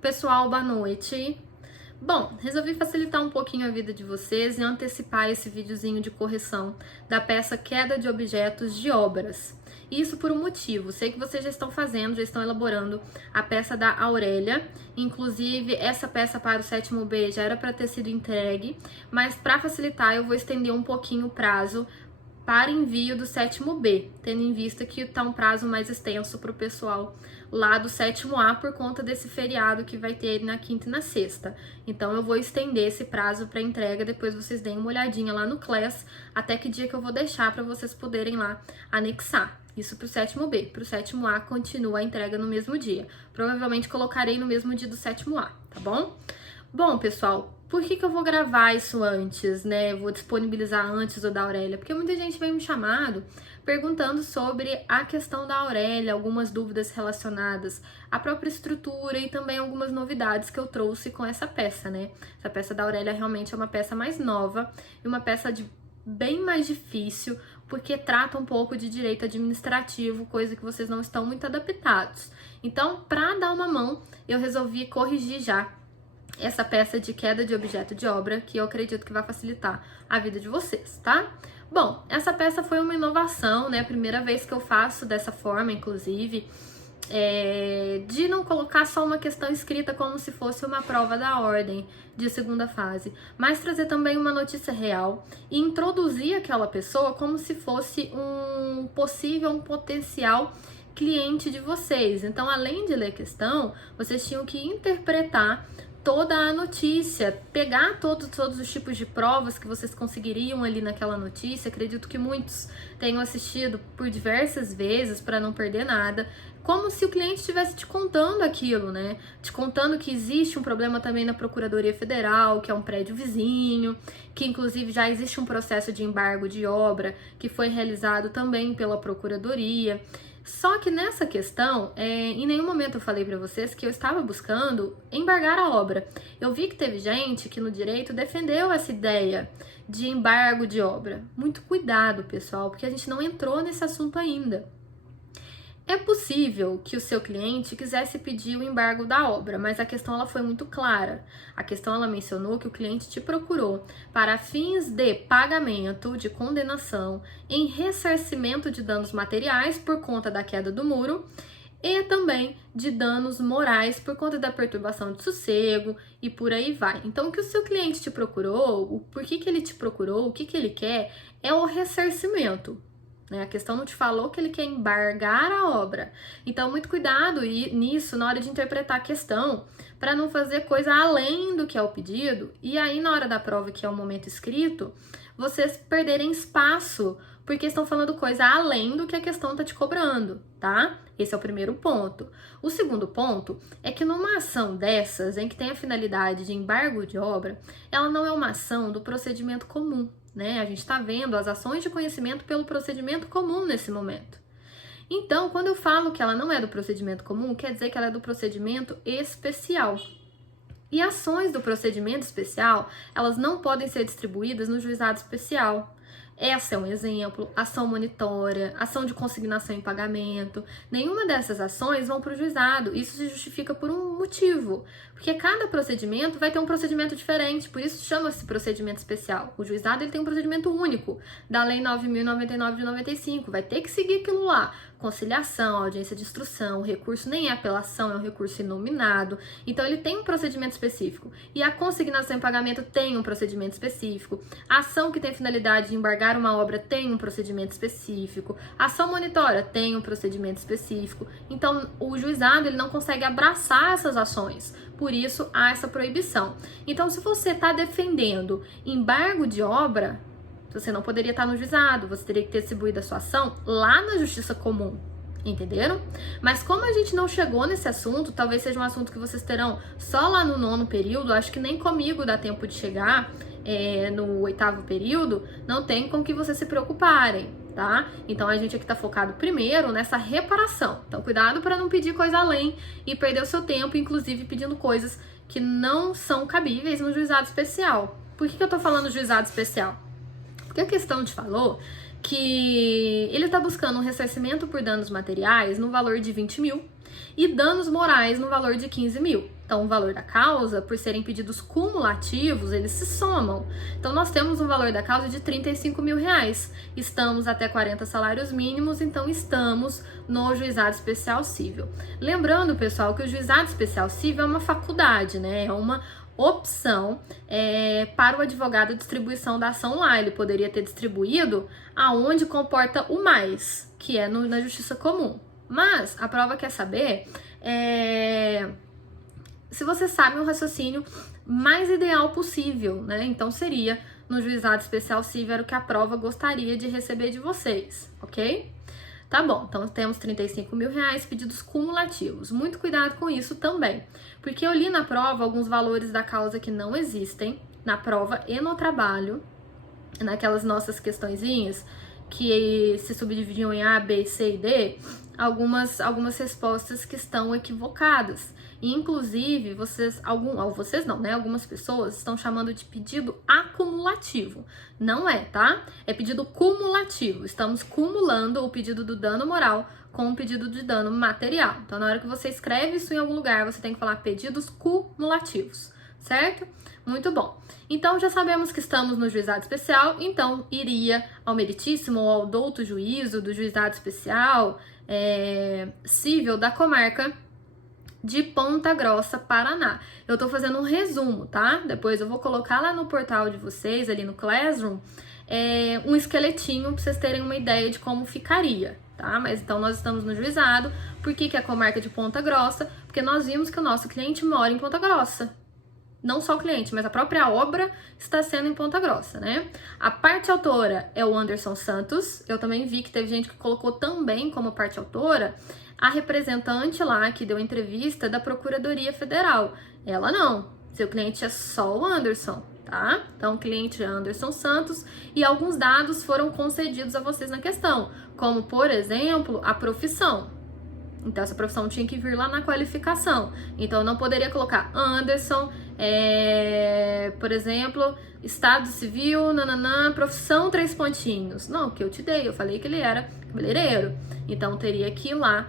Pessoal, boa noite. Bom, resolvi facilitar um pouquinho a vida de vocês e antecipar esse videozinho de correção da peça Queda de Objetos de Obras. Isso por um motivo, sei que vocês já estão fazendo, já estão elaborando a peça da Aurélia, inclusive essa peça para o 7º B já era para ter sido entregue, mas para facilitar eu vou estender um pouquinho o prazo para envio do 7º B, tendo em vista que está um prazo mais extenso para o pessoal lá do 7º A por conta desse feriado que vai ter na quinta e na sexta. Então eu vou estender esse prazo para entrega, depois vocês deem uma olhadinha lá no Class, até que dia que eu vou deixar para vocês poderem lá anexar. Isso para o 7º B. Para o 7º A continua a entrega no mesmo dia. Provavelmente colocarei no mesmo dia do 7º A, tá bom? Bom, pessoal, por que eu vou gravar isso antes, né? Vou disponibilizar antes do da Aurélia? Porque muita gente vem me chamando perguntando sobre a questão da Aurélia, algumas dúvidas relacionadas à própria estrutura e também algumas novidades que eu trouxe com essa peça, né? Essa peça da Aurélia realmente é uma peça mais nova e uma peça bem mais difícil, porque trata um pouco de direito administrativo, coisa que vocês não estão muito adaptados. Então, para dar uma mão, eu resolvi corrigir já essa peça de queda de objeto de obra, que eu acredito que vai facilitar a vida de vocês, tá? Bom, essa peça foi uma inovação, né? Primeira vez que eu faço dessa forma, inclusive, de não colocar só uma questão escrita como se fosse uma prova da ordem de segunda fase, mas trazer também uma notícia real e introduzir aquela pessoa como se fosse um potencial cliente de vocês. Então, além de ler a questão, vocês tinham que interpretar toda a notícia, pegar todos os tipos de provas que vocês conseguiriam ali naquela notícia. Acredito que muitos tenham assistido por diversas vezes para não perder nada, como se o cliente estivesse te contando aquilo, né? Te contando que existe um problema também na Procuradoria Federal, que é um prédio vizinho, que inclusive já existe um processo de embargo de obra que foi realizado também pela Procuradoria. Só que nessa questão, em nenhum momento eu falei pra vocês que eu estava buscando embargar a obra. Eu vi que teve gente que no direito defendeu essa ideia de embargo de obra. Muito cuidado, pessoal, porque a gente não entrou nesse assunto ainda. É possível que o seu cliente quisesse pedir o embargo da obra, mas a questão ela foi muito clara. A questão ela mencionou que o cliente te procurou para fins de pagamento de condenação em ressarcimento de danos materiais por conta da queda do muro e também de danos morais por conta da perturbação de sossego e por aí vai. Então, o que o seu cliente te procurou, o porquê que ele te procurou, o que ele quer é o ressarcimento. A questão não te falou que ele quer embargar a obra. Então, muito cuidado nisso na hora de interpretar a questão, para não fazer coisa além do que é o pedido, e aí na hora da prova, que é o momento escrito, vocês perderem espaço, porque estão falando coisa além do que a questão está te cobrando, tá? Esse é o primeiro ponto. O segundo ponto é que numa ação dessas, em que tem a finalidade de embargo de obra, ela não é uma ação do procedimento comum, né? A gente está vendo as ações de conhecimento pelo procedimento comum nesse momento. Então, quando eu falo que ela não é do procedimento comum, quer dizer que ela é do procedimento especial. E ações do procedimento especial, elas não podem ser distribuídas no juizado especial. Essa é um exemplo, ação monitória, ação de consignação em pagamento. Nenhuma dessas ações vão para o juizado. Isso se justifica por um motivo, porque cada procedimento vai ter um procedimento diferente, por isso chama-se procedimento especial. O juizado ele tem um procedimento único, da Lei 9.099 de 95, vai ter que seguir aquilo lá. Conciliação, audiência de instrução, o recurso nem é apelação, é um recurso inominado. Então, ele tem um procedimento específico. E a consignação em pagamento tem um procedimento específico. A ação que tem finalidade de embargar uma obra tem um procedimento específico. A ação monitora tem um procedimento específico. Então, o juizado ele não consegue abraçar essas ações. Por isso, há essa proibição. Então, se você está defendendo embargo de obra, você não poderia estar no juizado, você teria que ter distribuído a sua ação lá na justiça comum, entenderam? Mas como a gente não chegou nesse assunto, talvez seja um assunto que vocês terão só lá no 9º período, acho que nem comigo dá tempo de chegar no 8º período, não tem com que vocês se preocuparem, tá? Então a gente aqui tá focado primeiro nessa reparação, então cuidado para não pedir coisa além e perder o seu tempo, inclusive pedindo coisas que não são cabíveis no juizado especial. Por que eu tô falando juizado especial? Porque a questão te falou que ele está buscando um ressarcimento por danos materiais no valor de 20 mil e danos morais no valor de 15 mil. Então, o valor da causa, por serem pedidos cumulativos, eles se somam. Então, nós temos um valor da causa de 35 mil reais. Estamos até 40 salários mínimos, então estamos no Juizado Especial Cível. Lembrando, pessoal, que o Juizado Especial Cível é uma faculdade, né? É uma opção para o advogado a distribuição da ação lá. Ele poderia ter distribuído aonde comporta o mais, que é na Justiça Comum. Mas a prova quer saber se você sabe o raciocínio mais ideal possível, né? Então seria no Juizado Especial Cível, era o que a prova gostaria de receber de vocês, ok? Tá bom, então temos 35 mil reais pedidos cumulativos. Muito cuidado com isso também, porque eu li na prova alguns valores da causa que não existem, na prova e no trabalho, naquelas nossas questõezinhas que se subdividiam em A, B, C e D, algumas respostas que estão equivocadas. E, inclusive, algumas pessoas estão chamando de pedido acumulativo. Não é, tá? É pedido cumulativo. Estamos cumulando o pedido do dano moral com o pedido de dano material. Então, na hora que você escreve isso em algum lugar, você tem que falar pedidos cumulativos, certo? Muito bom. Então, já sabemos que estamos no Juizado Especial, então iria ao meritíssimo ou ao douto juízo do Juizado Especial Cível da comarca de Ponta Grossa, Paraná. Eu tô fazendo um resumo, tá? Depois eu vou colocar lá no portal de vocês, ali no Classroom, um esqueletinho pra vocês terem uma ideia de como ficaria, tá? Mas então nós estamos no juizado. Por que é a comarca de Ponta Grossa? Porque nós vimos que o nosso cliente mora em Ponta Grossa. Não só o cliente, mas a própria obra está sendo em Ponta Grossa, né? A parte autora é o Anderson Santos. Eu também vi que teve gente que colocou também como parte autora a representante lá que deu entrevista da Procuradoria Federal. Ela não. Seu cliente é só o Anderson, tá? Então, o cliente é Anderson Santos e alguns dados foram concedidos a vocês na questão, como, por exemplo, a profissão. Então, essa profissão tinha que vir lá na qualificação. Então, eu não poderia colocar Anderson, por exemplo, estado civil, profissão 3 pontinhos. Não, que eu te dei, eu falei que ele era cabeleireiro. Então, teria que ir lá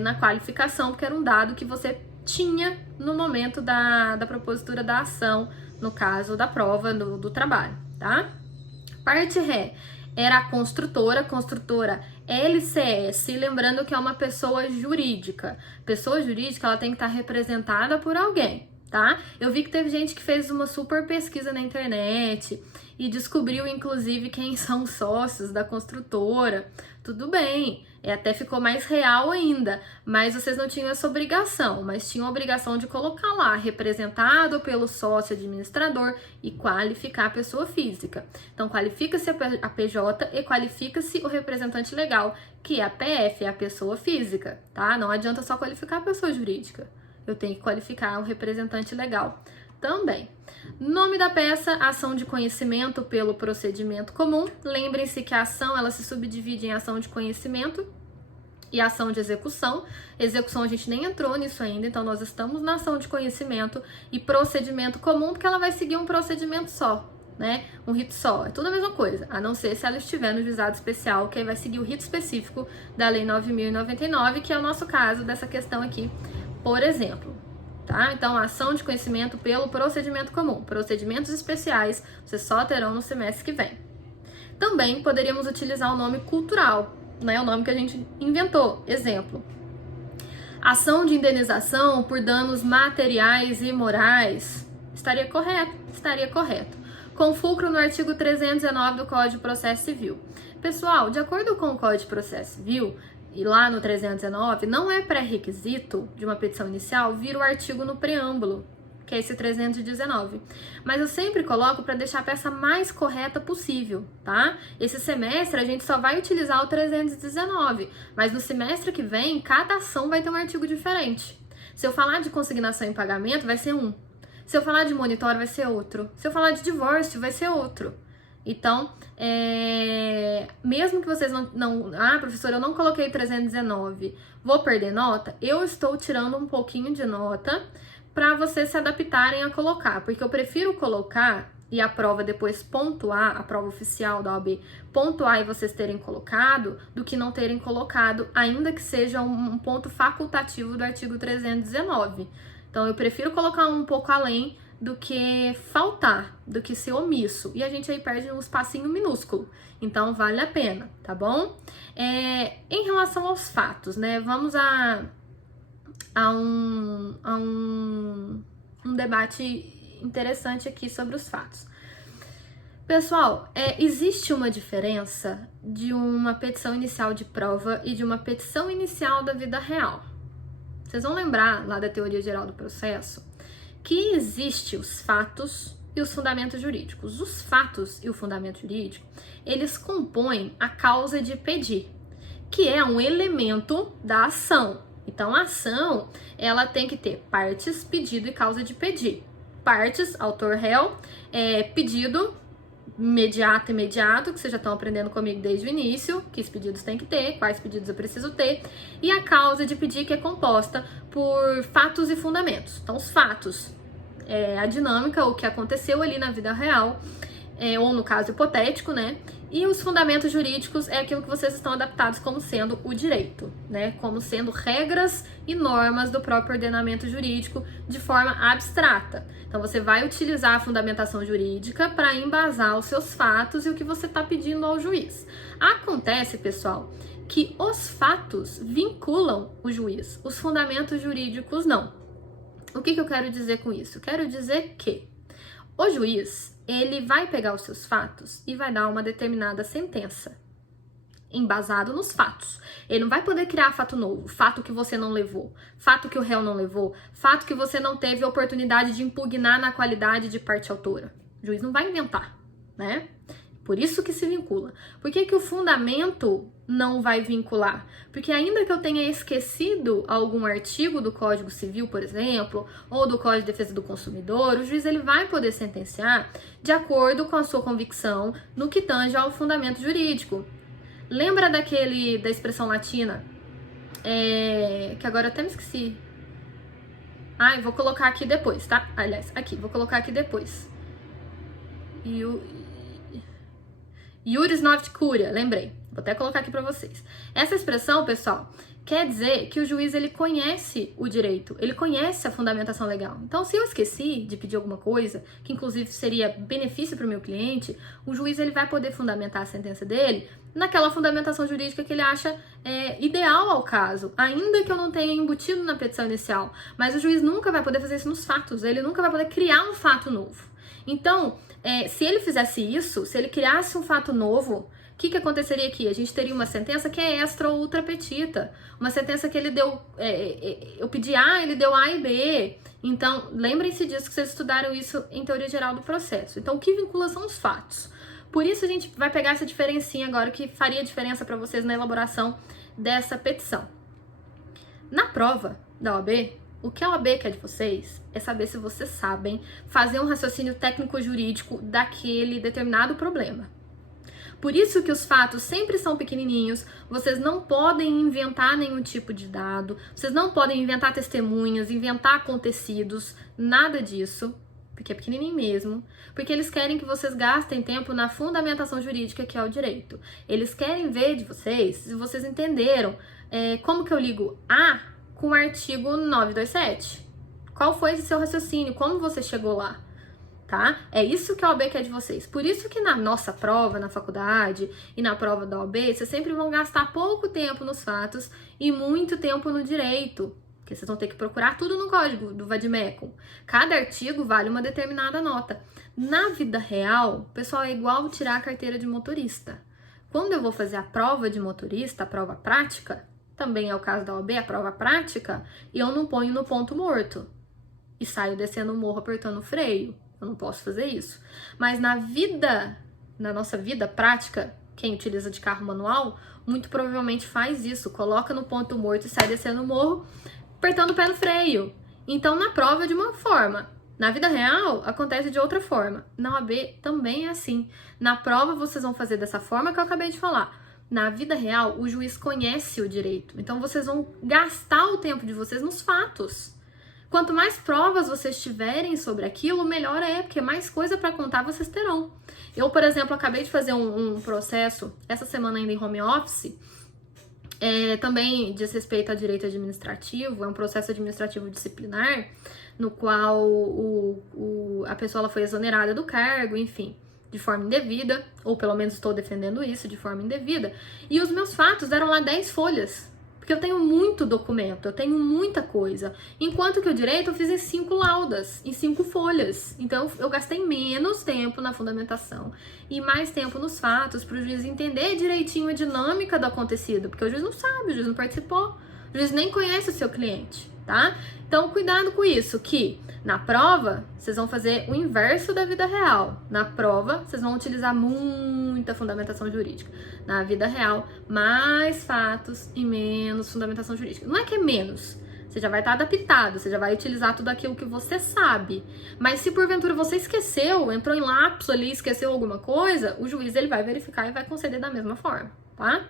na qualificação, porque era um dado que você tinha no momento da propositura da ação, no caso da prova do trabalho, tá? Parte ré era a construtora LCS, lembrando que é uma pessoa jurídica. Pessoa jurídica, ela tem que estar representada por alguém, tá? Eu vi que teve gente que fez uma super pesquisa na internet e descobriu, inclusive, quem são os sócios da construtora. Tudo bem, até ficou mais real ainda, mas vocês não tinham essa obrigação, mas tinham a obrigação de colocar lá, representado pelo sócio administrador e qualificar a pessoa física. Então, qualifica-se a PJ e qualifica-se o representante legal, que é a PF, é a pessoa física, tá? Não adianta só qualificar a pessoa jurídica, eu tenho que qualificar o representante legal também. Nome da peça, ação de conhecimento pelo procedimento comum. Lembrem-se que a ação, ela se subdivide em ação de conhecimento e ação de execução. Execução a gente nem entrou nisso ainda, então nós estamos na ação de conhecimento e procedimento comum, porque ela vai seguir um procedimento só, né? Um rito só, é tudo a mesma coisa, a não ser se ela estiver no juizado especial, que aí vai seguir o rito específico da Lei 9.099, que é o nosso caso dessa questão aqui, por exemplo. Tá? Então, a ação de conhecimento pelo procedimento comum. Procedimentos especiais, vocês só terão no semestre que vem. Também poderíamos utilizar o nome cultural, né? O nome que a gente inventou. Exemplo, ação de indenização por danos materiais e morais. Estaria correto? Estaria correto. Com fulcro no artigo 319 do Código de Processo Civil. Pessoal, de acordo com o Código de Processo Civil, e lá no 319, não é pré-requisito de uma petição inicial vir o artigo no preâmbulo, que é esse 319. Mas eu sempre coloco para deixar a peça mais correta possível, tá? Esse semestre a gente só vai utilizar o 319, mas no semestre que vem, cada ação vai ter um artigo diferente. Se eu falar de consignação em pagamento, vai ser um. Se eu falar de monitório, vai ser outro. Se eu falar de divórcio, vai ser outro. Então, mesmo que vocês professora, eu não coloquei 319, vou perder nota, eu estou tirando um pouquinho de nota para vocês se adaptarem a colocar, porque eu prefiro colocar e a prova depois pontuar, a prova oficial da OAB, pontuar e vocês terem colocado, do que não terem colocado, ainda que seja um ponto facultativo do artigo 319. Então, eu prefiro colocar um pouco além do que faltar, do que ser omisso. E a gente aí perde um espacinho minúsculo. Então, vale a pena, tá bom? Em relação aos fatos, né? Vamos a um debate interessante aqui sobre os fatos. Pessoal, existe uma diferença de uma petição inicial de prova e de uma petição inicial da vida real. Vocês vão lembrar lá da teoria geral do processo que existe os fatos e os fundamentos jurídicos. Os fatos e o fundamento jurídico, eles compõem a causa de pedir, que é um elemento da ação. Então, a ação, ela tem que ter partes, pedido e causa de pedir. Partes, autor, réu, pedido, imediato, que vocês já estão aprendendo comigo desde o início, que os pedidos tem que ter, quais pedidos eu preciso ter, e a causa de pedir, que é composta por fatos e fundamentos. Então, os fatos a dinâmica, o que aconteceu ali na vida real, ou no caso hipotético, né? E os fundamentos jurídicos é aquilo que vocês estão adaptados como sendo o direito, né? Como sendo regras e normas do próprio ordenamento jurídico de forma abstrata. Então, você vai utilizar a fundamentação jurídica para embasar os seus fatos e o que você está pedindo ao juiz. Acontece, pessoal, que os fatos vinculam o juiz, os fundamentos jurídicos não. O que eu quero dizer com isso? Quero dizer que o juiz, ele vai pegar os seus fatos e vai dar uma determinada sentença, embasado nos fatos. Ele não vai poder criar fato novo, fato que você não levou, fato que o réu não levou, fato que você não teve a oportunidade de impugnar na qualidade de parte autora. O juiz não vai inventar, né? Por isso que se vincula. Por que o fundamento não vai vincular? Porque ainda que eu tenha esquecido algum artigo do Código Civil, por exemplo, ou do Código de Defesa do Consumidor, o juiz ele vai poder sentenciar de acordo com a sua convicção no que tange ao fundamento jurídico. Lembra da expressão latina? Que agora eu até me esqueci. Eu vou colocar aqui depois, tá? Aliás, aqui, vou colocar aqui depois. Iuris Novit Curia, lembrei. Vou até colocar aqui para vocês. Essa expressão, pessoal, quer dizer que o juiz ele conhece o direito, ele conhece a fundamentação legal. Então, se eu esqueci de pedir alguma coisa, que inclusive seria benefício para o meu cliente, o juiz ele vai poder fundamentar a sentença dele naquela fundamentação jurídica que ele acha ideal ao caso, ainda que eu não tenha embutido na petição inicial. Mas o juiz nunca vai poder fazer isso nos fatos, ele nunca vai poder criar um fato novo. Então, se ele fizesse isso, se ele criasse um fato novo, o que aconteceria aqui? A gente teria uma sentença que é extra ou ultra petita. Uma sentença que ele deu, eu pedi A, ele deu A e B. Então, lembrem-se disso, que vocês estudaram isso em teoria geral do processo. Então, o que vincula são os fatos. Por isso, a gente vai pegar essa diferencinha agora, que faria diferença para vocês na elaboração dessa petição. Na prova da OAB, o que a OAB quer de vocês é saber se vocês sabem fazer um raciocínio técnico-jurídico daquele determinado problema. Por isso que os fatos sempre são pequenininhos, vocês não podem inventar nenhum tipo de dado, vocês não podem inventar testemunhas, inventar acontecidos, nada disso, porque é pequenininho mesmo, porque eles querem que vocês gastem tempo na fundamentação jurídica, que é o direito. Eles querem ver de vocês, se vocês entenderam, como que eu ligo A com o artigo 927. Qual foi esse seu raciocínio? Como você chegou lá? Tá? É isso que a OAB quer de vocês. Por isso que na nossa prova, na faculdade e na prova da OAB, vocês sempre vão gastar pouco tempo nos fatos e muito tempo no direito. Porque vocês vão ter que procurar tudo no código do Vademecum. Cada artigo vale uma determinada nota. Na vida real, pessoal, é igual tirar a carteira de motorista. Quando eu vou fazer a prova de motorista, a prova prática, também é o caso da OAB, a prova prática, e eu não ponho no ponto morto. E saio descendo o morro apertando o freio. Eu não posso fazer isso. Mas na nossa vida prática, quem utiliza de carro manual, muito provavelmente faz isso. Coloca no ponto morto e sai descendo o morro, apertando o pé no freio. Então, na prova é de uma forma. Na vida real, acontece de outra forma. Na OAB também é assim. Na prova, vocês vão fazer dessa forma que eu acabei de falar. Na vida real, o juiz conhece o direito. Então, vocês vão gastar o tempo de vocês nos fatos. Quanto mais provas vocês tiverem sobre aquilo, melhor é, porque mais coisa para contar vocês terão. Eu, por exemplo, acabei de fazer um processo, essa semana ainda em home office, também diz respeito a direito administrativo, é um processo administrativo disciplinar, no qual a pessoa ela foi exonerada do cargo, enfim, de forma indevida, ou pelo menos estou defendendo isso, de forma indevida, e os meus fatos deram lá 10 folhas, porque eu tenho muito documento, eu tenho muita coisa, enquanto que o direito eu fiz em 5 laudas, em 5 folhas, então eu gastei menos tempo na fundamentação e mais tempo nos fatos, para o juiz entender direitinho a dinâmica do acontecido, porque o juiz não sabe, o juiz não participou, o juiz nem conhece o seu cliente, tá? Então, cuidado com isso, que na prova, vocês vão fazer o inverso da vida real. Na prova, vocês vão utilizar muita fundamentação jurídica. Na vida real, mais fatos e menos fundamentação jurídica. Não é que é menos, você já vai estar adaptado, você já vai utilizar tudo aquilo que você sabe. Mas se porventura você esqueceu, entrou em lapso ali, esqueceu alguma coisa, o juiz ele vai verificar e vai conceder da mesma forma, tá?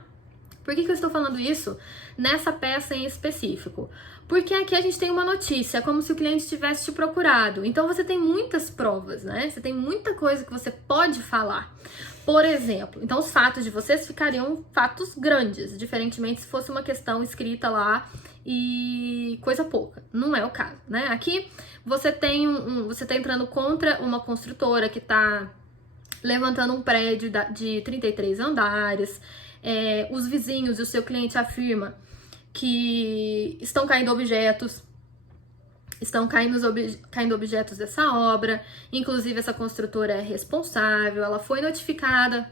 Por que eu estou falando isso nessa peça em específico? Porque aqui a gente tem uma notícia, como se o cliente tivesse te procurado. Então você tem muitas provas, né? Você tem muita coisa que você pode falar. Por exemplo, então os fatos de vocês ficariam fatos grandes, diferentemente se fosse uma questão escrita lá e coisa pouca. Não é o caso, né? Aqui você tem você tá entrando contra uma construtora que tá levantando um prédio de 33 andares. Os vizinhos e o seu cliente afirma que estão caindo objetos dessa obra, inclusive essa construtora é responsável, ela foi notificada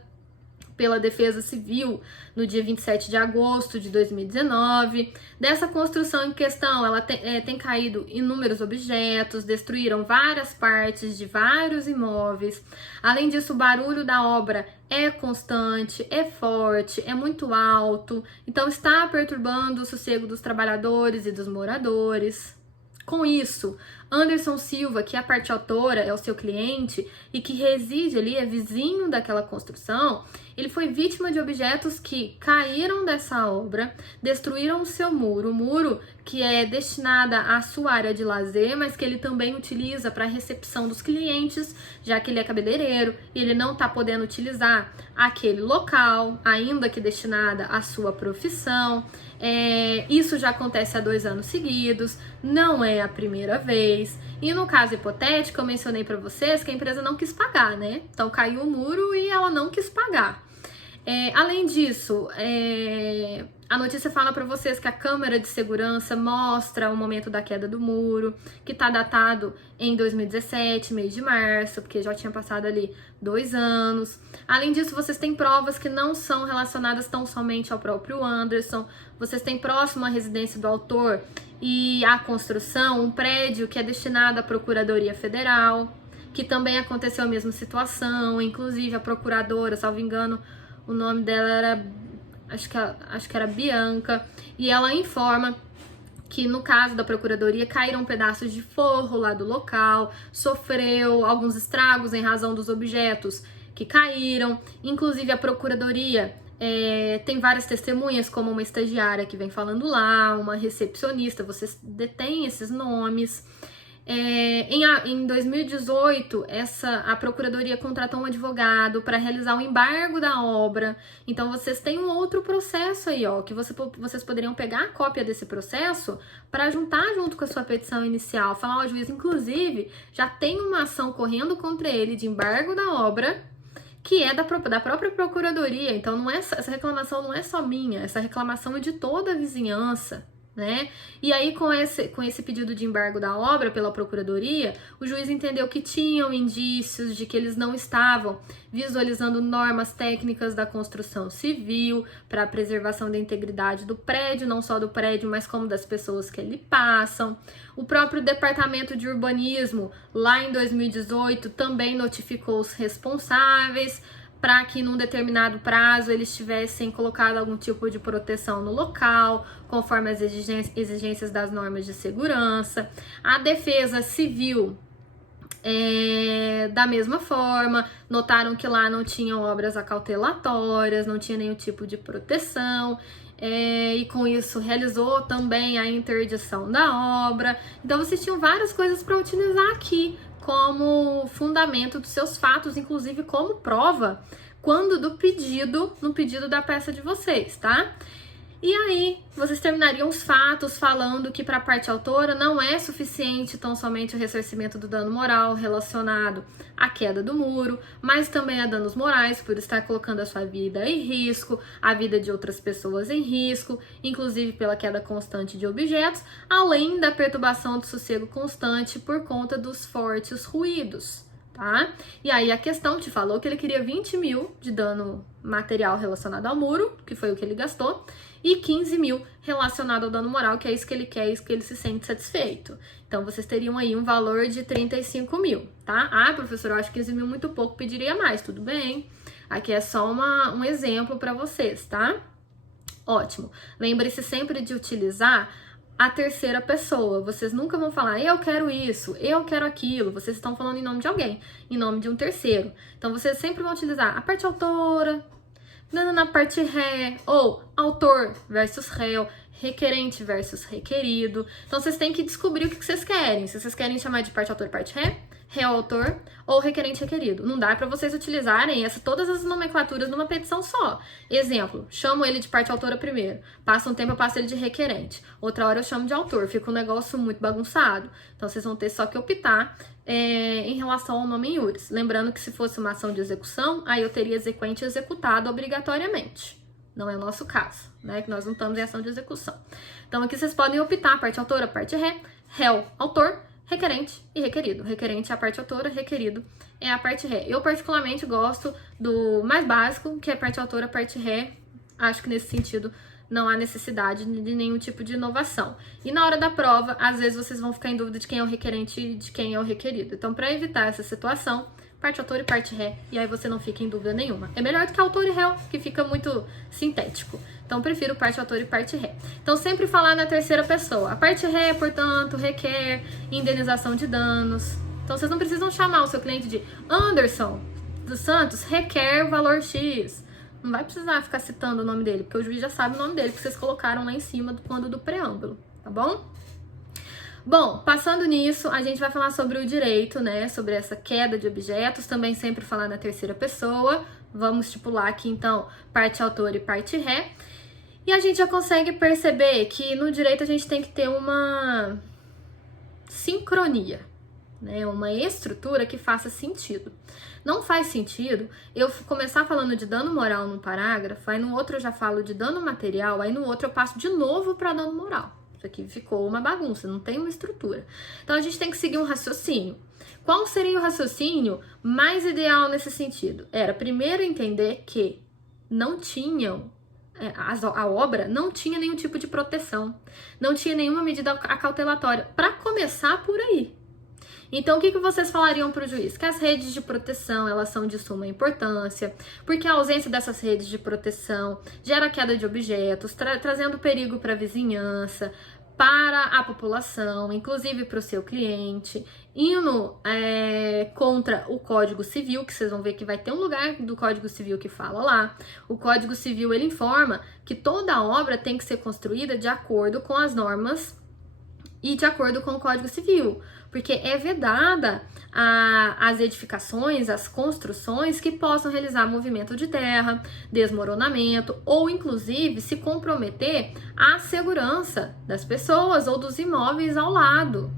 pela Defesa Civil no dia 27 de agosto de 2019. Dessa construção em questão, ela tem caído inúmeros objetos, destruíram várias partes de vários imóveis. Além disso, o barulho da obra é constante, é forte, é muito alto, então está perturbando o sossego dos trabalhadores e dos moradores. Com isso, Anderson Silva, que é a parte autora, é o seu cliente e que reside ali, é vizinho daquela construção, ele foi vítima de objetos que caíram dessa obra, destruíram o seu muro, o muro que é destinada à sua área de lazer, mas que ele também utiliza para a recepção dos clientes, já que ele é cabeleireiro e ele não está podendo utilizar aquele local, ainda que destinada à sua profissão. Isso já acontece há 2 anos seguidos, não é a primeira vez. E no caso hipotético, eu mencionei para vocês que a empresa não quis pagar, né? Então caiu o muro e ela não quis pagar. Além disso, a notícia fala para vocês que a câmera de segurança mostra o momento da queda do muro, que está datado em 2017, mês de março, porque já tinha passado ali 2 anos. Além disso, vocês têm provas que não são relacionadas tão somente ao próprio Anderson. Vocês têm próximo à residência do autor e à construção um prédio que é destinado à Procuradoria Federal, que também aconteceu a mesma situação. Inclusive, a procuradora, salvo engano, o nome dela era, acho que era Bianca, e ela informa que no caso da procuradoria caíram pedaços de forro lá do local, sofreu alguns estragos em razão dos objetos que caíram. Inclusive a procuradoria tem várias testemunhas, como uma estagiária que vem falando lá, uma recepcionista, vocês detêm esses nomes. Em 2018, a Procuradoria contratou um advogado para realizar o embargo da obra. Então, vocês têm um outro processo aí, ó, que vocês poderiam pegar a cópia desse processo para juntar junto com a sua petição inicial. Falar, ó, juiz, inclusive, já tem uma ação correndo contra ele de embargo da obra, que é da própria Procuradoria. Então, essa reclamação não é só minha, essa reclamação é de toda a vizinhança, né? E aí, com esse pedido de embargo da obra pela Procuradoria, o juiz entendeu que tinham indícios de que eles não estavam visualizando normas técnicas da construção civil para a preservação da integridade do prédio, não só do prédio, mas como das pessoas que ali passam. O próprio Departamento de Urbanismo, lá em 2018, também notificou os responsáveis para que num determinado prazo eles tivessem colocado algum tipo de proteção no local, conforme as exigências das normas de segurança. A Defesa Civil, da mesma forma, notaram que lá não tinham obras acautelatórias, não tinha nenhum tipo de proteção. e com isso realizou também a interdição da obra. Então vocês tinham várias coisas para utilizar aqui como fundamento dos seus fatos, inclusive como prova quando no pedido da peça de vocês, tá? E aí, vocês terminariam os fatos falando que para a parte autora não é suficiente tão somente o ressarcimento do dano moral relacionado à queda do muro, mas também a danos morais por estar colocando a sua vida em risco, a vida de outras pessoas em risco, inclusive pela queda constante de objetos, além da perturbação do sossego constante por conta dos fortes ruídos. Tá? E aí a questão te falou que ele queria 20 mil de dano material relacionado ao muro, que foi o que ele gastou, e 15 mil relacionado ao dano moral, que é isso que ele quer, isso que ele se sente satisfeito. Então vocês teriam aí um valor de 35 mil, tá? Ah, professor, eu acho 15 mil muito pouco, pediria mais, tudo bem. Aqui é só um exemplo para vocês, tá? Ótimo. Lembre-se sempre de utilizar a terceira pessoa. Vocês nunca vão falar, eu quero isso, eu quero aquilo. Vocês estão falando em nome de alguém, em nome de um terceiro. Então, vocês sempre vão utilizar a parte autora, na parte ré, ou autor versus réu, requerente versus requerido. Então, vocês têm que descobrir o que vocês querem. Se vocês querem chamar de parte autor e parte ré, réu autor ou requerente requerido. Não dá para vocês utilizarem todas as nomenclaturas numa petição só. Exemplo, chamo ele de parte autora primeiro, passa um tempo eu passo ele de requerente, outra hora eu chamo de autor, fica um negócio muito bagunçado. Então vocês vão ter só que optar em relação ao nome em iuris. Lembrando que se fosse uma ação de execução, aí eu teria exequente executado obrigatoriamente. Não é o nosso caso, né? Que nós não estamos em ação de execução. Então aqui vocês podem optar parte autora, parte ré, réu, autor, requerente e requerido. Requerente é a parte autora, requerido é a parte ré. Eu particularmente gosto do mais básico, que é parte autora, parte ré. Acho que nesse sentido não há necessidade de nenhum tipo de inovação. E na hora da prova, às vezes vocês vão ficar em dúvida de quem é o requerente e de quem é o requerido. Então, para evitar essa situação, parte autor e parte ré, e aí você não fica em dúvida nenhuma. É melhor do que autor e réu, que fica muito sintético. Então, prefiro parte autor e parte ré. Então, sempre falar na terceira pessoa. A parte ré, portanto, requer indenização de danos. Então, vocês não precisam chamar o seu cliente de Anderson dos Santos requer valor X. Não vai precisar ficar citando o nome dele, porque o juiz já sabe o nome dele, que vocês colocaram lá em cima quando do preâmbulo, tá bom? Bom, passando nisso, a gente vai falar sobre o direito, né? Sobre essa queda de objetos, também sempre falar na terceira pessoa. Vamos estipular aqui, então, parte autor e parte ré. E a gente já consegue perceber que no direito a gente tem que ter uma sincronia, né? Uma estrutura que faça sentido. Não faz sentido eu começar falando de dano moral num parágrafo, aí no outro eu já falo de dano material, aí no outro eu passo de novo para dano moral. Isso aqui ficou uma bagunça, não tem uma estrutura. Então a gente tem que seguir um raciocínio. Qual seria o raciocínio mais ideal nesse sentido? Era primeiro entender que não tinham, a obra não tinha nenhum tipo de proteção, não tinha nenhuma medida acautelatória, para começar por aí. Então, o que vocês falariam para o juiz? Que as redes de proteção, elas são de suma importância, porque a ausência dessas redes de proteção gera queda de objetos, trazendo perigo para a vizinhança, para a população, inclusive para o seu cliente, indo contra o Código Civil, que vocês vão ver que vai ter um lugar do Código Civil que fala lá. O Código Civil, ele informa que toda obra tem que ser construída de acordo com as normas e de acordo com o Código Civil, porque é vedada as edificações, as construções que possam realizar movimento de terra, desmoronamento ou inclusive se comprometer à segurança das pessoas ou dos imóveis ao lado.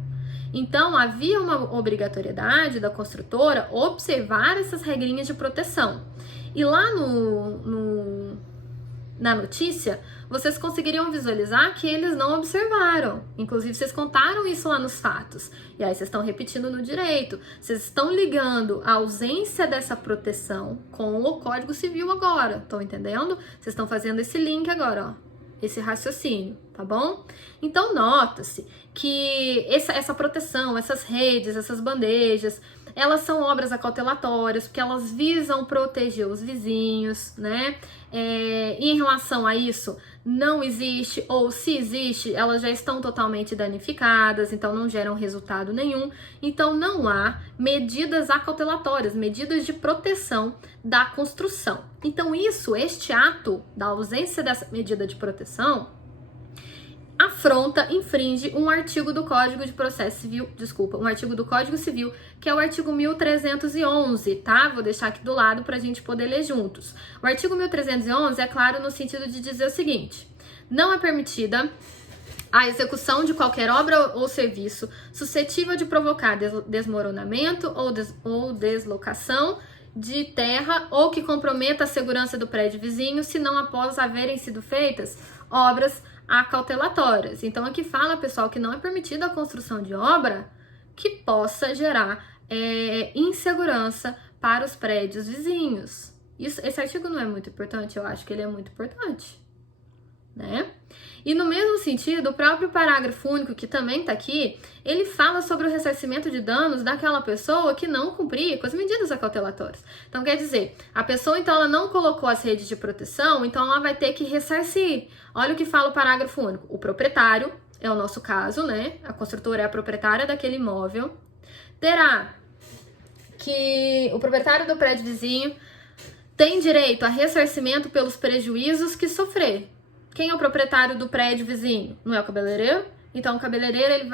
Então, havia uma obrigatoriedade da construtora observar essas regrinhas de proteção. E lá na notícia, vocês conseguiriam visualizar que eles não observaram. Inclusive, vocês contaram isso lá nos fatos. E aí, vocês estão repetindo no direito. Vocês estão ligando a ausência dessa proteção com o Código Civil agora. Estão entendendo? Vocês estão fazendo esse link agora, ó. Esse raciocínio, tá bom? Então, nota-se que essa proteção, essas redes, essas bandejas, elas são obras acautelatórias, porque elas visam proteger os vizinhos, né? E em relação a isso, não existe, ou se existe, elas já estão totalmente danificadas, então não geram resultado nenhum. Então não há medidas acautelatórias, medidas de proteção da construção. Então este ato da ausência dessa medida de proteção infringe um artigo do Código de Processo Civil, um artigo do Código Civil, que é o artigo 1311, tá? Vou deixar aqui do lado para a gente poder ler juntos. O artigo 1311 é claro no sentido de dizer o seguinte: não é permitida a execução de qualquer obra ou serviço suscetível de provocar desmoronamento ou deslocação de terra ou que comprometa a segurança do prédio vizinho, senão após haverem sido feitas obras acautelatórias. Então aqui fala, pessoal, que não é permitida a construção de obra que possa gerar insegurança para os prédios vizinhos. Esse artigo não é muito importante? Eu acho que ele é muito importante, né? E no mesmo sentido, o próprio parágrafo único, que também tá aqui, ele fala sobre o ressarcimento de danos daquela pessoa que não cumprir com as medidas acautelatórias. Então, quer dizer, a pessoa, então, ela não colocou as redes de proteção, então ela vai ter que ressarcir. Olha o que fala o parágrafo único. O proprietário, é o nosso caso, né? A construtora é a proprietária daquele imóvel, terá que o proprietário do prédio vizinho tem direito a ressarcimento pelos prejuízos que sofrer. Quem é o proprietário do prédio vizinho? Não é o cabeleireiro? Então, o cabeleireiro ele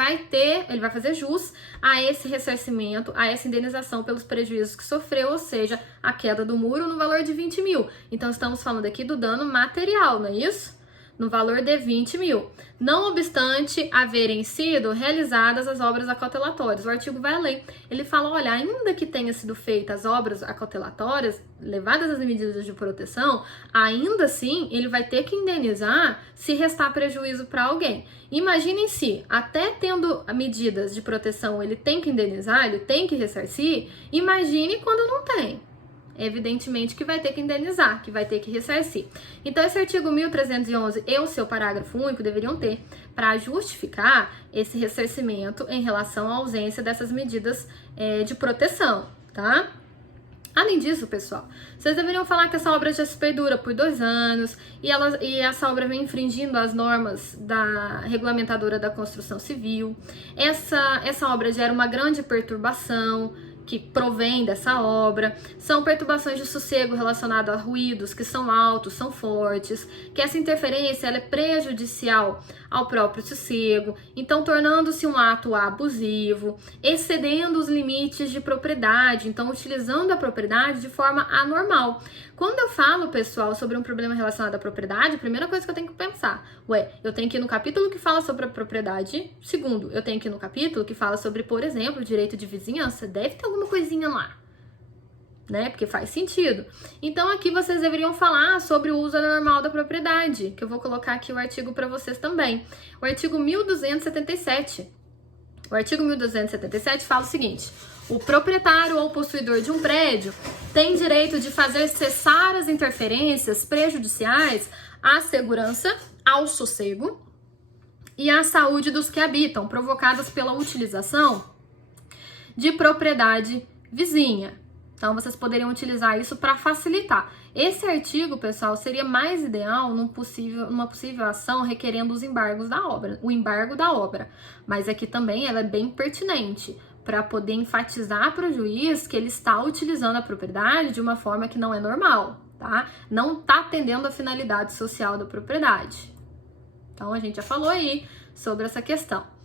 vai fazer jus a esse ressarcimento, a essa indenização pelos prejuízos que sofreu, ou seja, a queda do muro no valor de 20 mil. Então, estamos falando aqui do dano material, não é isso? No valor de 20 mil. Não obstante haverem sido realizadas as obras acautelatórias. O artigo vai além. Ele fala, olha, ainda que tenha sido feitas as obras acautelatórias, levadas as medidas de proteção, ainda assim ele vai ter que indenizar se restar prejuízo para alguém. Imaginem se, até tendo medidas de proteção, ele tem que indenizar, ele tem que ressarcir, imagine quando não tem. Evidentemente que vai ter que indenizar, que vai ter que ressarcir. Então, esse artigo 1311 e o seu parágrafo único deveriam ter para justificar esse ressarcimento em relação à ausência dessas medidas de proteção, tá? Além disso, pessoal, vocês deveriam falar que essa obra já se perdura por 2 anos e essa obra vem infringindo as normas da regulamentadora da construção civil. Essa obra gera uma grande perturbação que provém dessa obra, são perturbações de sossego relacionadas a ruídos que são altos, são fortes, que essa interferência ela é prejudicial ao próprio sossego, então tornando-se um ato abusivo, excedendo os limites de propriedade, então utilizando a propriedade de forma anormal. Quando eu falo, pessoal, sobre um problema relacionado à propriedade, a primeira coisa que eu tenho que pensar, eu tenho que ir no capítulo que fala sobre a propriedade, segundo, eu tenho que ir no capítulo que fala sobre, por exemplo, o direito de vizinhança, deve ter alguma coisinha lá, né? Porque faz sentido. Então aqui vocês deveriam falar sobre o uso anormal da propriedade, que eu vou colocar aqui o artigo para vocês também. O artigo 1277. O artigo 1277 fala o seguinte: o proprietário ou possuidor de um prédio tem direito de fazer cessar as interferências prejudiciais à segurança, ao sossego e à saúde dos que habitam, provocadas pela utilização de propriedade vizinha. Então, vocês poderiam utilizar isso para facilitar. Esse artigo, pessoal, seria mais ideal numa possível ação requerendo os embargos da obra, o embargo da obra. Mas aqui também ela é bem pertinente para poder enfatizar para o juiz que ele está utilizando a propriedade de uma forma que não é normal, tá? Não está atendendo a finalidade social da propriedade. Então, a gente já falou aí sobre essa questão.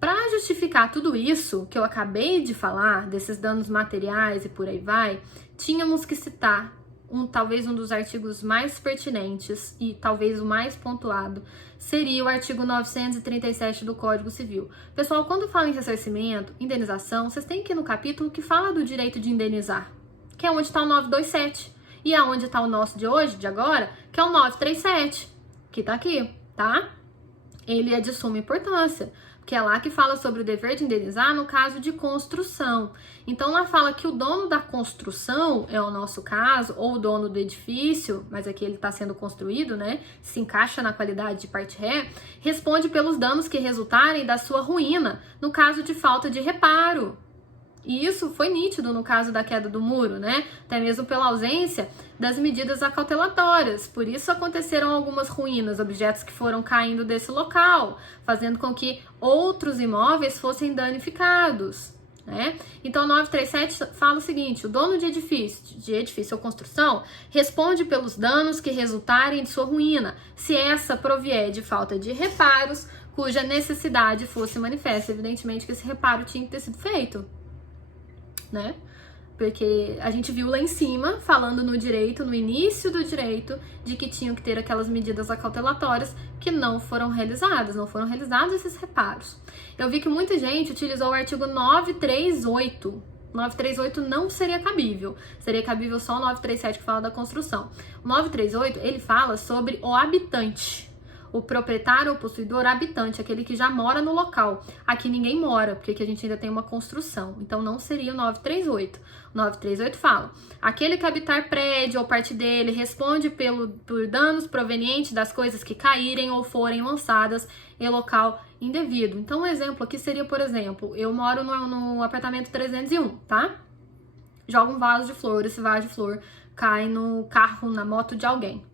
Para justificar tudo isso que eu acabei de falar, desses danos materiais e por aí vai, tínhamos que citar talvez um dos artigos mais pertinentes e talvez o mais pontuado, seria o artigo 937 do Código Civil. Pessoal, quando fala em ressarcimento, indenização, vocês têm que ir no capítulo que fala do direito de indenizar, que é onde está o 927. E é onde está o nosso de hoje, de agora, que é o 937, que tá aqui, tá? Ele é de suma importância, que é lá que fala sobre o dever de indenizar no caso de construção. Então, lá fala que o dono da construção, é o nosso caso, ou o dono do edifício, mas aqui ele está sendo construído, né? Se encaixa na qualidade de parte ré, responde pelos danos que resultarem da sua ruína, no caso de falta de reparo. E isso foi nítido no caso da queda do muro, né? Até mesmo pela ausência das medidas acautelatórias. Por isso aconteceram algumas ruínas, objetos que foram caindo desse local, fazendo com que outros imóveis fossem danificados, né? Então, 937 fala o seguinte: o dono de edifício ou construção responde pelos danos que resultarem de sua ruína, se essa provier de falta de reparos cuja necessidade fosse manifesta. Evidentemente que esse reparo tinha que ter sido feito, né? Porque a gente viu lá em cima, falando no direito, no início do direito, de que tinham que ter aquelas medidas acautelatórias que não foram realizados esses reparos. Eu vi que muita gente utilizou o artigo 938. 938 não seria cabível só o 937 que fala da construção. O 938, ele fala sobre o habitante. O proprietário ou possuidor habitante, aquele que já mora no local. Aqui ninguém mora, porque aqui a gente ainda tem uma construção. Então não seria o 938. O 938 fala: aquele que habitar prédio ou parte dele responde por danos provenientes das coisas que caírem ou forem lançadas em local indevido. Então um exemplo aqui seria, por exemplo, eu moro no apartamento 301, tá? Joga um vaso de flor, esse vaso de flor cai no carro, na moto de alguém.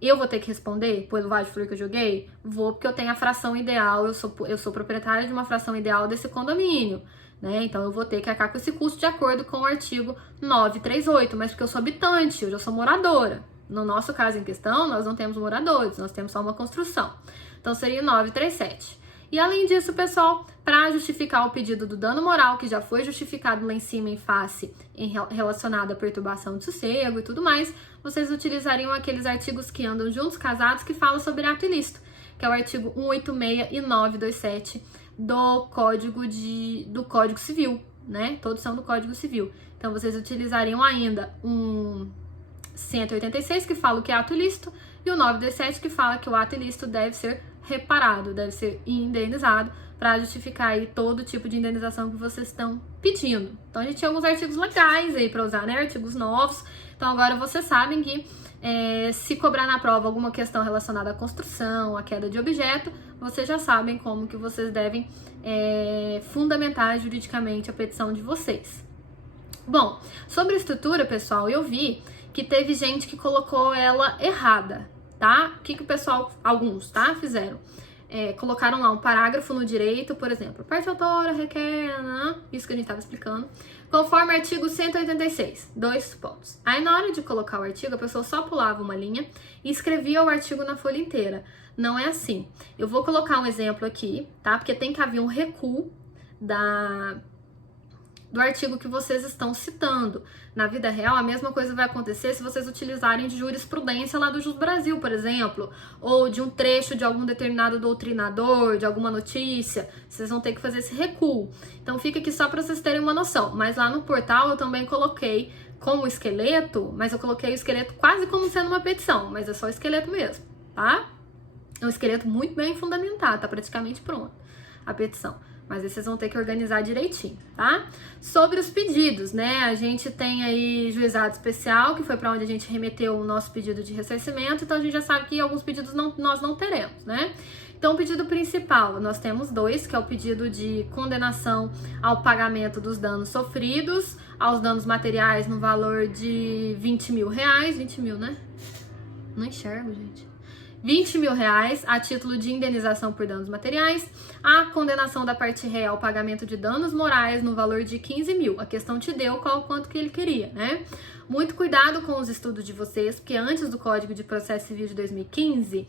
Eu vou ter que responder pelo vaso de flor que eu joguei? Vou, porque eu tenho a fração ideal, eu sou proprietária de uma fração ideal desse condomínio, né? Então eu vou ter que arcar com esse custo de acordo com o artigo 938, mas porque eu sou habitante, eu já sou moradora. No nosso caso em questão, nós não temos moradores, nós temos só uma construção. Então seria o 937. E além disso, pessoal, para justificar o pedido do dano moral, que já foi justificado lá em cima em face relacionado à perturbação de sossego e tudo mais, vocês utilizariam aqueles artigos que andam juntos, casados, que falam sobre ato ilícito, que é o artigo 186 e 927 do Código Civil, né? Todos são do Código Civil. Então, vocês utilizariam ainda um 186, que fala o que é ato ilícito, e o 927, que fala que o ato ilícito deve ser reparado, deve ser indenizado, para justificar aí todo tipo de indenização que vocês estão pedindo. Então a gente tinha alguns artigos legais aí para usar, né? Artigos novos. Então agora vocês sabem que se cobrar na prova alguma questão relacionada à construção, à queda de objeto, vocês já sabem como que vocês devem fundamentar juridicamente a petição de vocês. Bom, sobre a estrutura, pessoal, eu vi que teve gente que colocou ela errada, tá? O que o pessoal, alguns, tá, fizeram? Colocaram lá um parágrafo no direito, por exemplo, parte autora requer, isso que a gente estava explicando, conforme artigo 186, 2 pontos. Aí na hora de colocar o artigo, a pessoa só pulava uma linha e escrevia o artigo na folha inteira. Não é assim. Eu vou colocar um exemplo aqui, tá? Porque tem que haver um recuo do artigo que vocês estão citando. Na vida real, a mesma coisa vai acontecer se vocês utilizarem de jurisprudência lá do Jus Brasil, por exemplo, ou de um trecho de algum determinado doutrinador, de alguma notícia. Vocês vão ter que fazer esse recuo. Então fica aqui só para vocês terem uma noção. Mas lá no portal eu também coloquei como esqueleto, mas eu coloquei o esqueleto quase como sendo uma petição, mas é só esqueleto mesmo, tá? É um esqueleto muito bem fundamentado, tá praticamente pronto a petição. Mas aí vocês vão ter que organizar direitinho, tá? Sobre os pedidos, né? A gente tem aí juizado especial, que foi para onde a gente remeteu o nosso pedido de ressarcimento, então a gente já sabe que alguns pedidos nós não teremos, né? Então, o pedido principal, nós temos 2, que é o pedido de condenação ao pagamento dos danos sofridos, aos danos materiais no valor de 20 mil reais. 20 mil, né? Não enxergo, gente. 20 mil reais a título de indenização por danos materiais, a condenação da parte ré ao pagamento de danos morais no valor de 15 mil. A questão te deu quanto que ele queria, né? Muito cuidado com os estudos de vocês, porque antes do Código de Processo Civil de 2015,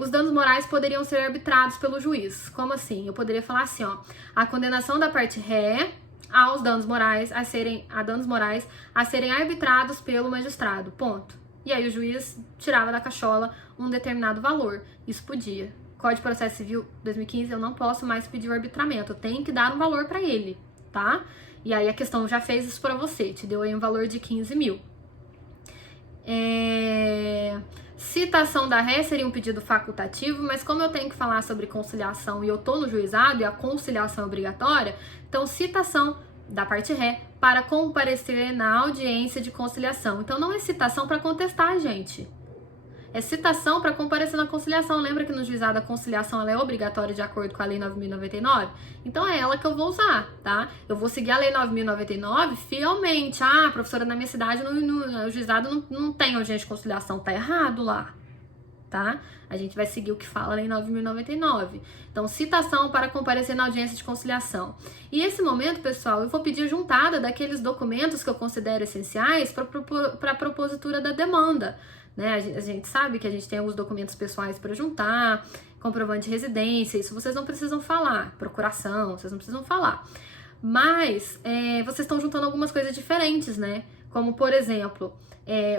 os danos morais poderiam ser arbitrados pelo juiz. Como assim? Eu poderia falar assim, ó, a condenação da parte ré aos danos morais a serem arbitrados pelo magistrado, ponto. E aí o juiz tirava da cachola um determinado valor. Isso podia. Código de Processo Civil 2015, eu não posso mais pedir o arbitramento. Eu tenho que dar um valor para ele, tá? E aí a questão já fez isso para você. Te deu aí um valor de 15 mil. Citação da ré seria um pedido facultativo, mas como eu tenho que falar sobre conciliação e eu tô no juizado e a conciliação é obrigatória, então citação da parte ré para comparecer na audiência de conciliação. Então não é citação para contestar, gente. É citação para comparecer na conciliação. Lembra que no juizado a conciliação ela é obrigatória de acordo com a Lei 9.099? Então é ela que eu vou usar, tá? Eu vou seguir a Lei 9.099 fielmente. Ah, professora, na minha cidade o juizado não tem audiência de conciliação. Tá errado lá, tá? A gente vai seguir o que fala a Lei 9.099. Então, citação para comparecer na audiência de conciliação. E esse momento, pessoal, eu vou pedir juntada daqueles documentos que eu considero essenciais para a propositura da demanda. Né? A gente sabe que a gente tem alguns documentos pessoais para juntar, comprovante de residência, isso vocês não precisam falar, procuração, vocês não precisam falar. Mas vocês estão juntando algumas coisas diferentes, né? Como, por exemplo,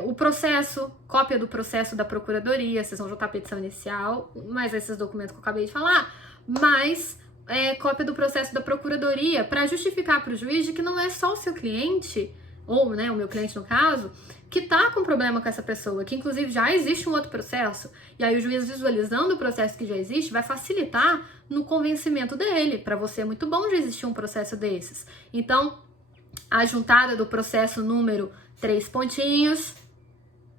o processo, cópia do processo da procuradoria, vocês vão juntar a petição inicial, mais esses documentos que eu acabei de falar, mais cópia do processo da procuradoria para justificar para o juiz de que não é só o seu cliente, ou né, o meu cliente no caso, que tá com problema com essa pessoa, que inclusive já existe um outro processo, e aí o juiz visualizando o processo que já existe vai facilitar no convencimento dele. Para você é muito bom já existir um processo desses. Então, a juntada do processo número 3 pontinhos,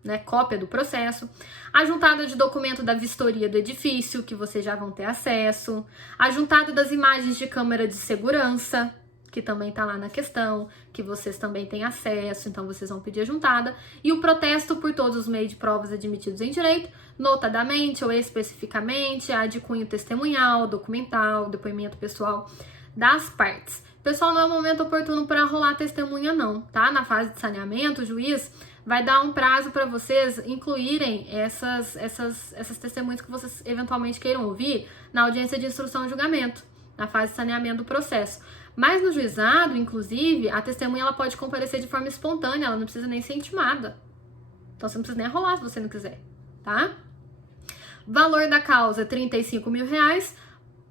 né, cópia do processo, a juntada de documento da vistoria do edifício, que vocês já vão ter acesso, a juntada das imagens de câmera de segurança, que também tá lá na questão, que vocês também têm acesso, então vocês vão pedir a juntada, e o protesto por todos os meios de provas admitidos em direito, notadamente ou especificamente, a de cunho testemunhal, documental, depoimento pessoal das partes. Pessoal, não é o momento oportuno para rolar testemunha não, tá? Na fase de saneamento, o juiz vai dar um prazo para vocês incluírem essas testemunhas que vocês eventualmente queiram ouvir na audiência de instrução e julgamento, na fase de saneamento do processo. Mas no juizado, inclusive, a testemunha ela pode comparecer de forma espontânea, ela não precisa nem ser intimada. Então você não precisa nem rolar se você não quiser, tá? Valor da causa, R$35 mil,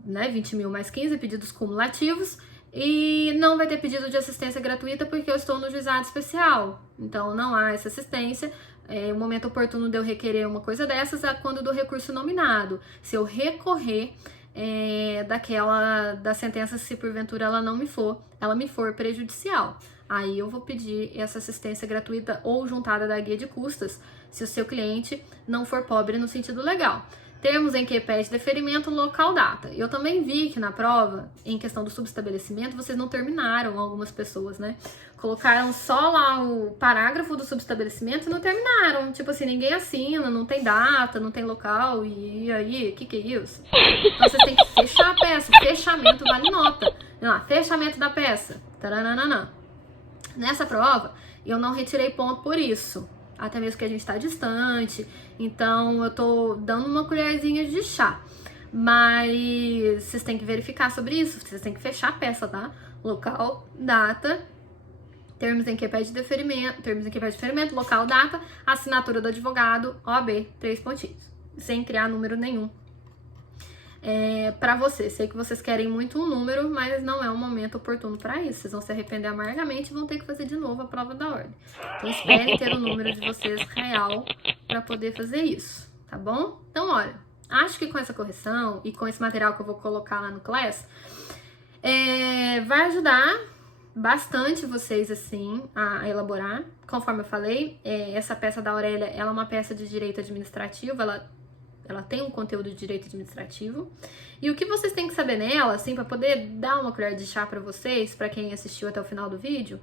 né? 20 mil mais 15, pedidos cumulativos. E não vai ter pedido de assistência gratuita porque eu estou no juizado especial. Então não há essa assistência. O momento oportuno de eu requerer uma coisa dessas é quando do recurso nominado. Se eu recorrer da sentença, se porventura ela me for prejudicial. Aí eu vou pedir essa assistência gratuita ou juntada da guia de custas, se o seu cliente não for pobre no sentido legal. Termos em que pede deferimento, local, data. Eu também vi que na prova, em questão do subestabelecimento, vocês não terminaram, algumas pessoas, né? Colocaram só lá o parágrafo do subestabelecimento e não terminaram. Tipo assim, ninguém assina, não tem data, não tem local, e aí, o que é isso? Então vocês têm que fechar a peça, fechamento vale nota. Fechamento da peça. Taranana. Nessa prova, eu não retirei ponto por isso. Até mesmo que a gente tá distante, então eu tô dando uma colherzinha de chá. Mas vocês têm que verificar sobre isso, vocês têm que fechar a peça, tá? Local, data, termos em que pede deferimento, local, data, assinatura do advogado, OAB, 3 pontinhos. Sem criar número nenhum. Pra vocês, sei que vocês querem muito um número, mas não é um momento oportuno para isso. Vocês vão se arrepender amargamente e vão ter que fazer de novo a prova da ordem. Então esperem ter o número de vocês real para poder fazer isso, tá bom? Então, olha, acho que com essa correção e com esse material que eu vou colocar lá no Class, vai ajudar bastante vocês, assim, a elaborar. Conforme eu falei, essa peça da Aurélia, ela é uma peça de direito administrativo, ela tem um conteúdo de direito administrativo. E o que vocês têm que saber nela, assim, para poder dar uma colher de chá para vocês, para quem assistiu até o final do vídeo,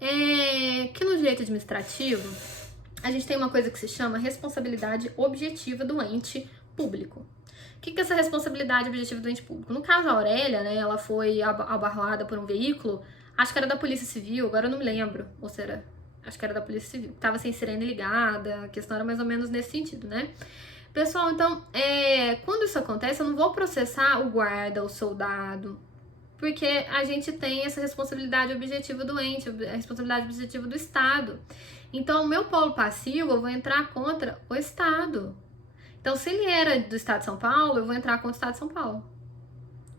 é que no direito administrativo, a gente tem uma coisa que se chama responsabilidade objetiva do ente público. O que é essa responsabilidade objetiva do ente público? No caso, a Aurélia, né, ela foi abarroada por um veículo, acho que era da Polícia Civil, agora eu não me lembro, ou será? Acho que era da Polícia Civil, que tava sem sirene ligada, a questão era mais ou menos nesse sentido, né? Pessoal, então, quando isso acontece, eu não vou processar o guarda, o soldado, porque a gente tem essa responsabilidade objetiva do ente, a responsabilidade objetiva do Estado. Então, o meu polo passivo, eu vou entrar contra o Estado. Então, se ele era do Estado de São Paulo, eu vou entrar contra o Estado de São Paulo.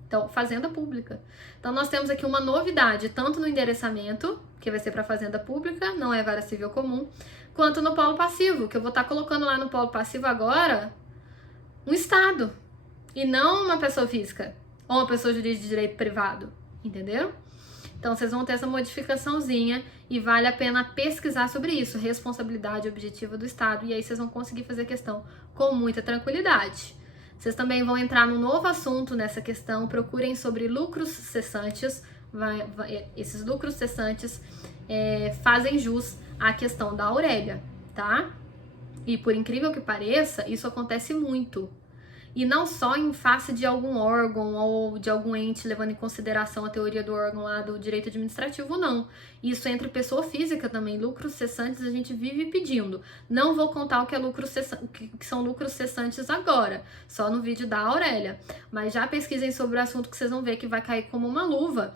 Então, Fazenda Pública. Então, nós temos aqui uma novidade, tanto no endereçamento, que vai ser para Fazenda Pública, não é vara civil comum, quanto no polo passivo, que eu vou estar colocando lá no polo passivo agora um Estado, e não uma pessoa física, ou uma pessoa jurídica de direito privado, entenderam? Então, vocês vão ter essa modificaçãozinha e vale a pena pesquisar sobre isso, responsabilidade objetiva do Estado, e aí vocês vão conseguir fazer a questão com muita tranquilidade. Vocês também vão entrar num novo assunto nessa questão, procurem sobre lucros cessantes. Esses lucros cessantes fazem jus à questão da Aurélia, tá? E por incrível que pareça, isso acontece muito. E não só em face de algum órgão ou de algum ente levando em consideração a teoria do órgão lá do direito administrativo, não. Isso entre pessoa física também. Lucros cessantes a gente vive pedindo. Não vou contar o que é o que são lucros cessantes agora, só no vídeo da Aurélia. Mas já pesquisem sobre o assunto que vocês vão ver que vai cair como uma luva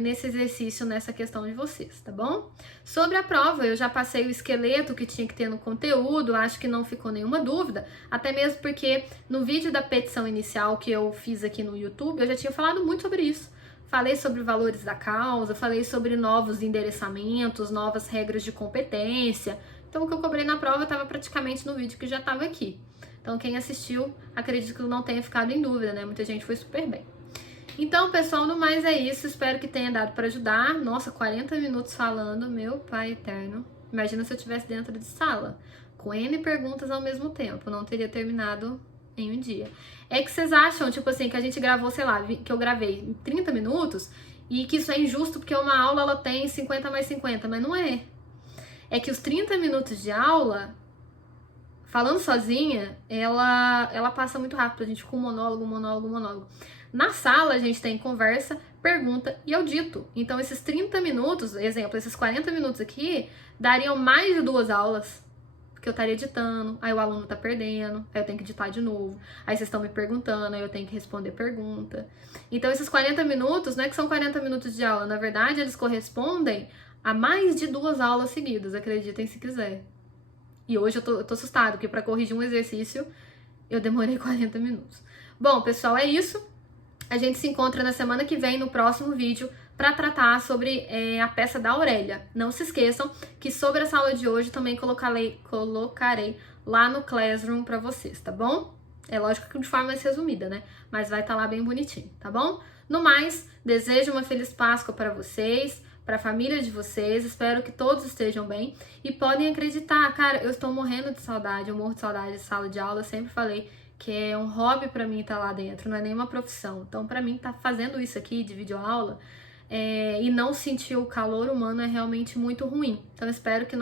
nesse exercício, nessa questão de vocês, tá bom? Sobre a prova, eu já passei o esqueleto que tinha que ter no conteúdo, acho que não ficou nenhuma dúvida, até mesmo porque no vídeo da petição inicial que eu fiz aqui no YouTube, eu já tinha falado muito sobre isso. Falei sobre valores da causa, falei sobre novos endereçamentos, novas regras de competência. Então, o que eu cobrei na prova estava praticamente no vídeo que já estava aqui. Então, quem assistiu, acredito que não tenha ficado em dúvida, né? Muita gente foi super bem. Então, pessoal, no mais é isso. Espero que tenha dado para ajudar. Nossa, 40 minutos falando, meu pai eterno. Imagina se eu estivesse dentro de sala, com N perguntas ao mesmo tempo. Não teria terminado em um dia. É que vocês acham, tipo assim, que a gente gravou, sei lá, que eu gravei em 30 minutos e que isso é injusto porque uma aula ela tem 50 mais 50, mas não é. É que os 30 minutos de aula, falando sozinha, ela passa muito rápido. A gente com monólogo. Na sala, a gente tem conversa, pergunta e audito. Então, esses 30 minutos, exemplo, esses 40 minutos aqui, dariam mais de 2 aulas. Porque eu estaria editando, aí o aluno tá perdendo, aí eu tenho que editar de novo. Aí vocês estão me perguntando, aí eu tenho que responder pergunta. Então, esses 40 minutos, não é que são 40 minutos de aula. Na verdade, eles correspondem a mais de 2 aulas seguidas, acreditem se quiser. E hoje eu tô assustada, porque para corrigir um exercício, eu demorei 40 minutos. Bom, pessoal, é isso. A gente se encontra na semana que vem no próximo vídeo para tratar sobre a peça da Aurélia. Não se esqueçam que sobre essa aula de hoje também colocarei lá no Classroom para vocês, tá bom? É lógico que de forma mais resumida, né? Mas vai estar lá bem bonitinho, tá bom? No mais, desejo uma feliz Páscoa para vocês, para a família de vocês, espero que todos estejam bem e podem acreditar, cara, eu estou morrendo de saudade, eu morro de saudade de sala de aula, sempre falei que é um hobby pra mim estar lá dentro, não é nenhuma profissão. Então, pra mim, tá fazendo isso aqui de videoaula e não sentir o calor humano é realmente muito ruim. Então, espero que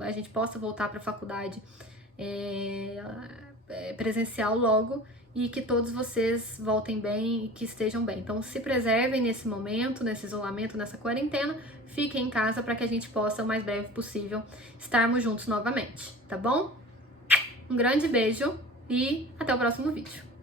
a gente possa voltar pra faculdade presencial logo e que todos vocês voltem bem e que estejam bem. Então, se preservem nesse momento, nesse isolamento, nessa quarentena. Fiquem em casa para que a gente possa, o mais breve possível, estarmos juntos novamente, tá bom? Um grande beijo e até o próximo vídeo.